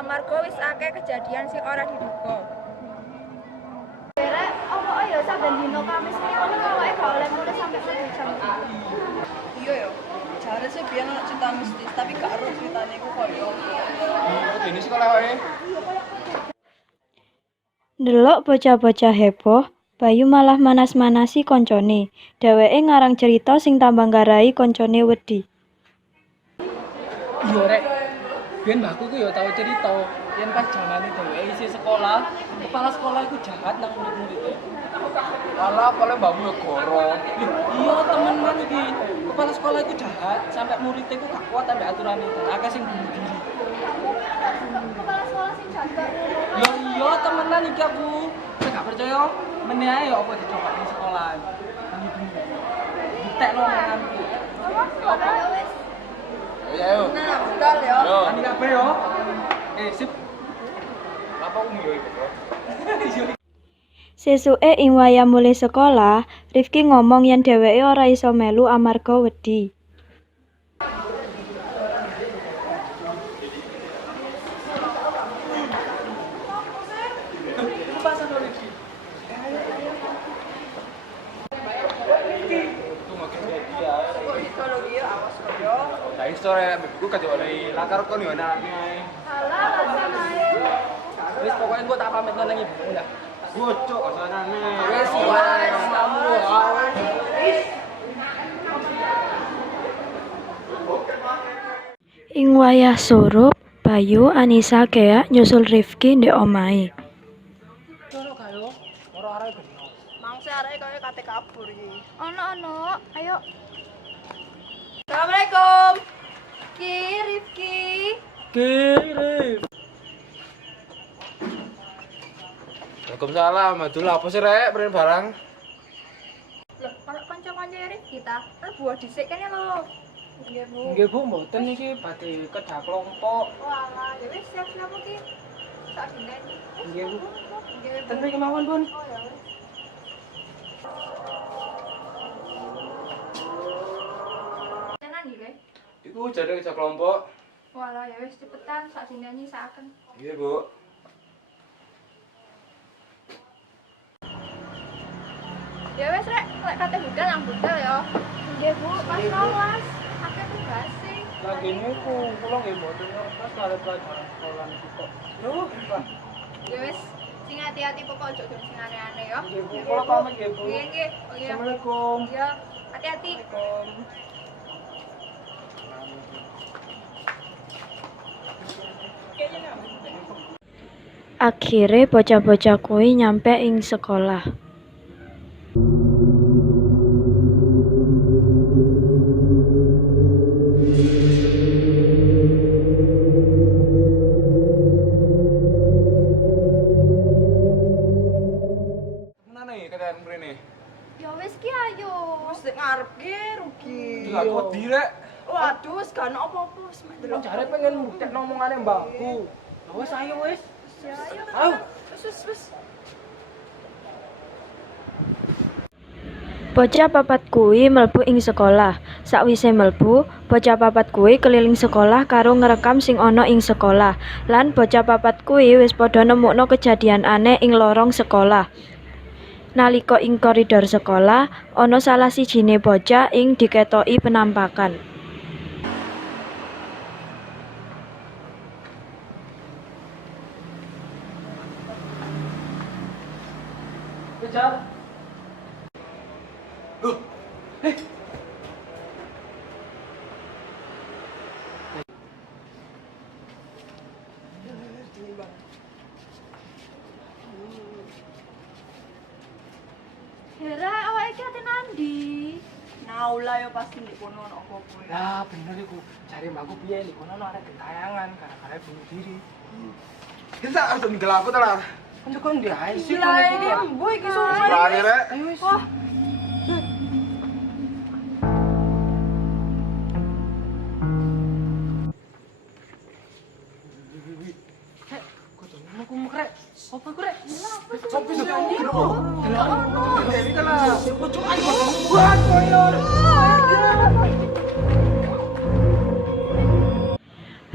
amarga wis akeh kejadian sing ora diduga. Rek, apa ya saben dino Kamis iki ono awake gak oleh mulih sampe jam. Iya ya. Jare sih biyen ono cinta mistis, tapi gak ero ceritane iku koyo apa. Ini sekolah wae. Ndelok bocah-bocah heboh, Bayu malah manas-manasi koncone. Dheweke ngarang cerita sing tambah nggarai koncone wedi. Iya rek, biyen mbahku ku ya tau cerita, yen pas jamane dheweke isih sekolah, kepala sekolah iku jahat nang murid-muride. Alah, paling mbakmu ya goro. Iya temenan iki, kepala sekolah iku jahat, sampai muridnya iku gak kuat ambek aturan itu, akeh sing bunuh diri. Kepala sekolah sing jaga. Ya iya temenan iki aku. Saya gak percaya, meneh ae ya apa dicoba di sekolah. Ditekno omonganku. Apa ya wis. Ya ayo. Nah, budal ya. Yo. Ani kabeh yo. Sip. Apa kamu yo iku, Bro? Sesuke ing wayah mulih sekolah, Rifki ngomong yen dheweke ora iso melu amarga wedi. Itu makin jadi ya. Kok iso lho iki awas kok yo. Lah iso rek, mbekku kate oleh lakar kon yo anake ae. Alah, langsung ae. Wis pokoknya gua tak pamit nang ibu ya. Bocok kasanane. Wis wae kamu awe. Ing wayah surup, Bayu, Anissa, Kea nyusul Rifki ndek omahe. Ora kayo, ora arek geno. Mangsa areke koyo kate kabur iki. Ono, ayo. Assalamualaikum. Ki, Rifki. Kirim. Waalaikumsalam. Aduh, apa sih rek, beren barang? Loh, kalau kanca-kanca Rifki ta, kan buah dhisik kene lho. Nggih, Bu. Nggih Bu, mboten iki badhe kedah kelompok. Walah, ya wis siap-siap iki. Tak dineni. Nggih Bu. Nggih, Bu. Ten mriki mawon Pun. Oh ya wis. Tenan iki, Le. Iku jare kerja kelompok. Walah, ya wis cepetan sak dineni saken. Iya, Bu. Ya wis rek, lek kate budal nang budal ya. Nggih, Bu, pas lawas. Akeh tugas sih. Lagi niku kula nggih mboten ngertos karo pelajaran sekolah niku kok. Lho, Pak. Ya wis, sing hati-hati pokok ojo dong sing aneh-aneh ya. Nggih Bu, kula pamit nggih Bu. Nggih, nggih. Oh iya. Assalamualaikum. Ya, hati-hati. Akhire bocah-bocah kuwi nyampe ing sekolah. Mana nih kalian mrene? Ya wis ki ayo. Wis nek ngarep ki rugi. Iku aku wedi rek. Waduh, wis gak ono apa-apa, wis mek delok. Jare pengen mbuktekno omongane mbakku. Ya wis ayo wis. Ya, ayo. Ayo. Wis. Bocah papat kuwi mlebu ing sekolah. Sakwise mlebu, bocah papat kuwi keliling sekolah karo ngerekam sing ana ing sekolah. Lan bocah papat kuwi wis padha nemukno kejadian aneh ing lorong sekolah. Nalika ing koridor sekolah, ana salah sijine bocah ing diketoki penampakan. Kejar. Hera, awake iki ate nandi? Naula yo pasti ndek kono ono apa-apa. Ya. Lah bener iku. Jare mbakku piye nek kono ana arek gentayangan gara-gara bunuh diri. Kita harus ninggal aku ta lah. Kan kok ndi ae sih. Gila ini embo iki sumpah. Berani rek. Ayo wis. Wah, Aku mau krek. Apa krek? Sopo sih kamu? Ini kan lah. Bocok ayo buat koyo.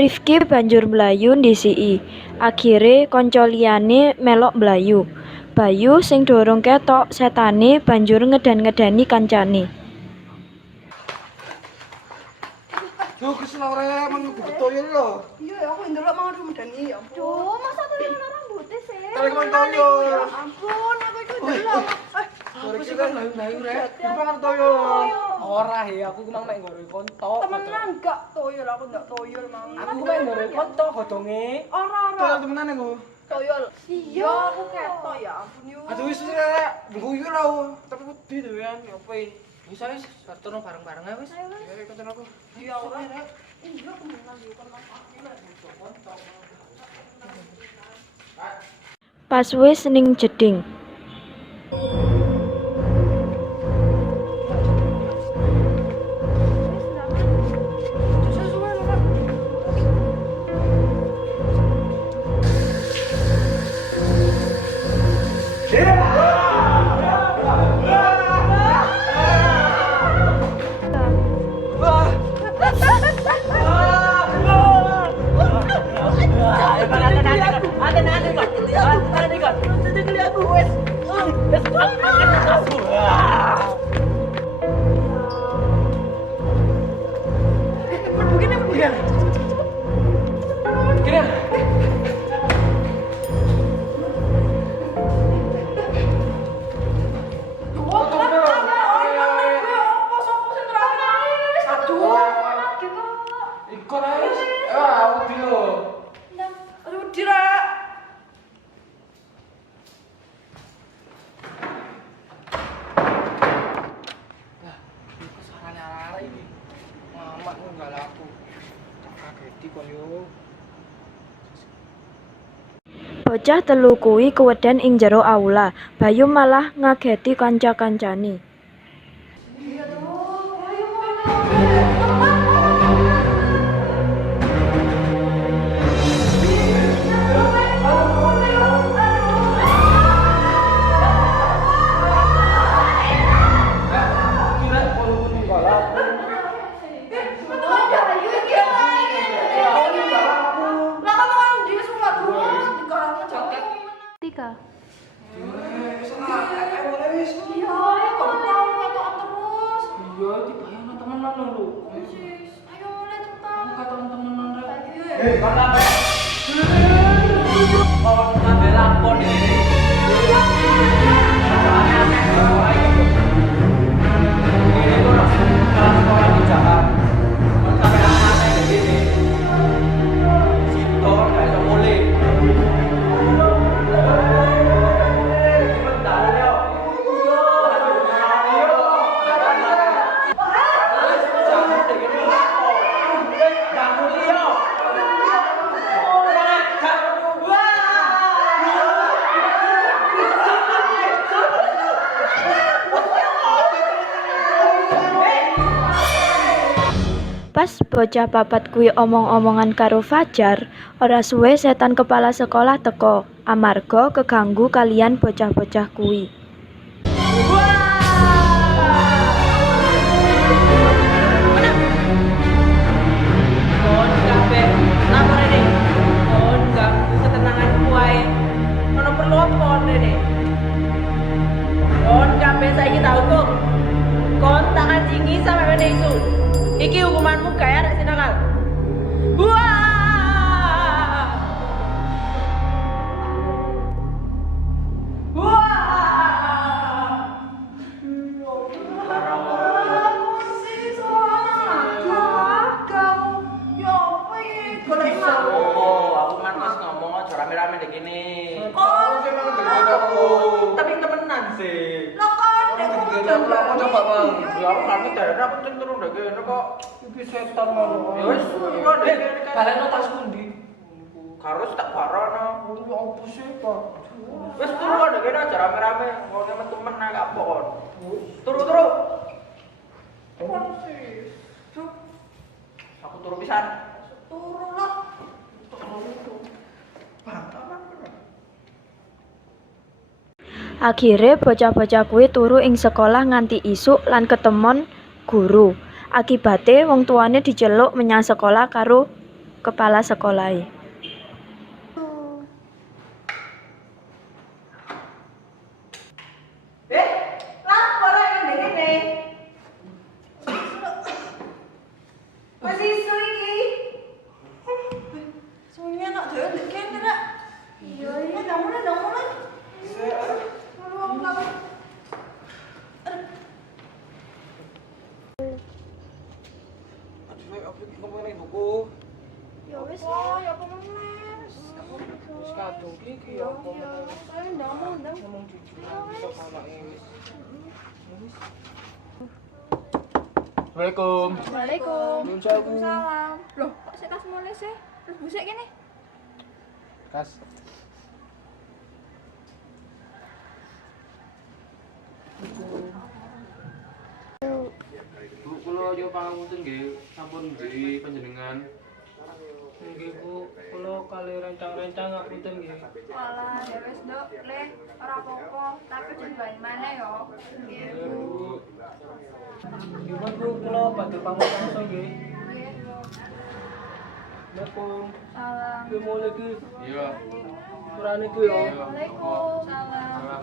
Rifki banjur mlayu ndhisiki. Akhire kanca liyane melok mlayu. Bayu sing durung ketok setane banjur ngedan-ngedani kancane. Yo kesel ora men betoyo lho. Iya ya aku ndelok mau medani ya. Duh, masa tuh yang rambutnya sih? Tarik toyo. Ya ampun, aku iki ndelok. Aku sih kan layu-layu rek. Bukan toyo. Ora he, aku ku mang mek nggawe konto. Temenan gak toyo lah, aku ndak toyo mang. Aku ku mek nggawe konto godonge. Ora. Toyo temenan aku. Toyo. Iya, aku ketok ya ampun yo. Aduh wis rek, guyu lho. Tapi wedi dhewean ya apa iki. Wis wis, turun bareng-bareng ae wis. Ya kancan aku. Iya ora rek. Iya temenan yo kan mas aku lek konto. Pas wis ning jeding. Sesuai lho, Pak. Kira. Ikut ae. Ah, wedi lho. Aduh, Dira. Iku sarane arek iki. Mamak nunggal aku. Tak kageti koyo. Bocah telu kuwi keweden ing jero aula. Bayu malah ngageti kanca-kancane. Tika. Iya, dibayangno temenan lho. Aku kata temenan rek. Hei, kata apa? Kalau ngambil lapor ini. Ini tuh kelas sekolah di Jakarta. Sampai anak-anak kayak gini. Situ nggak bisa mulai. Pas bocah papat kuwi omong-omongan karo Fajar, ora suwe setan kepala sekolah teko, amarga keganggu kalian bocah-bocah kuwi. Kon kabeh lapor ini. Kon ganggu ketenangan kuwae. Ono perlu apa rene? Kon kabeh saiki tak hukum. Kon tak anjingi sampe meneh isu. Iki hukumanmu kaya arek sinakal. Wah! Oh, aku kan wis ngomong aja rame-rame dek ini. Kok sih mang deket aku. Tapi temenan sih. Aku coba, Bang. Ya aku ngerti daerah aku cenderung dek ini kok. Iki setan ngono. Ya wis, kok dek ini kan. Kalian tas pundi? Harus tak barono. Ya opo sih, Pak? Wis turu kok dek ini aja rame-rame. Ngomongnya sama temen ae gak pokon. Turu. Aku turu pisan. Akhire bocah-bocah kuwi turu ing sekolah nganti isuk lan ketemon guru. Akibate wong tuane diceluk menyang sekolah karo kepala sekolah. Lapor yang ngene. Masih isu iki. Semuanya nak dhewe ndek kene nak. Iya, ndang mulai. Aduh, aku iki ngomongin buku. Ya wis lah, ya apa menes. Wis kadung iki ya apa meneh. Ayo ndang. Ngomong jujur kok anake wis. Assalamualaikum. Waalaikumsalam. Nyun sewu. Salam. Loh, kok sik tas mulai sih? Terus busuk kene. Kas. Bu, kula yo pangapunten nggih, sampun nggih panjenengan. Nggih Bu, kula kali rencang-rencang ngapunten nggih. Walah, ya wis, Nduk. Le, ora apa-apa, tapi dibayi maneh yo. Nggih, Nggih Bu. Bu. Gimana Bu, kula badhe pamit langsung nggih. Nggih, Bu. Assalamualaikum. Salam. Nggih mulai iki. Iya. Kurane ku ya. Waalaikumsalam.